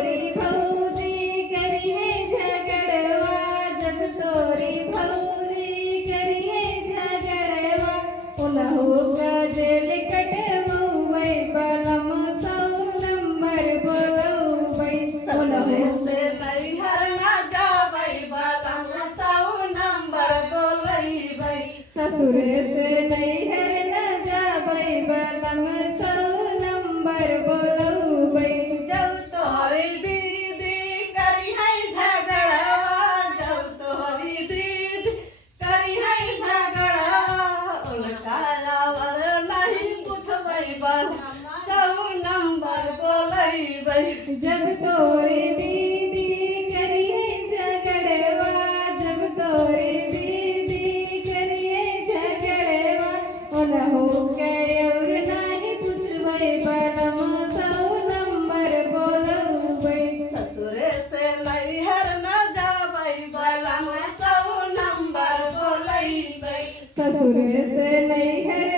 तोरी भौजी करी है झगड़वा, जब तोरी भौजी करी है झगड़वा, उलहू गजल कटवै बलम सौ नंबर बोलबै, उलहू से नैहर न जाबै बलम सौ नंबर बोलैबै। ससुर से नैहर न जाबै बलम सौ नंबर बोलबै। जब तोहरी दीदी करी है झगड़वा, जब तोहरी दीदी करी है झगड़वा, उनका आवर नहीं पूछबै बलम सौ नंबर बोलैबै। जब तोरी दीदी करी है झगड़वा, जब तोरी दीदी करी है झगड़वा, उलहू के और नहीं पूछबै बलम सौ नंबर बोलबै। ससुर से नैहर न जाबै बलम सौ नंबर बोलैबै। ससुर से नैहर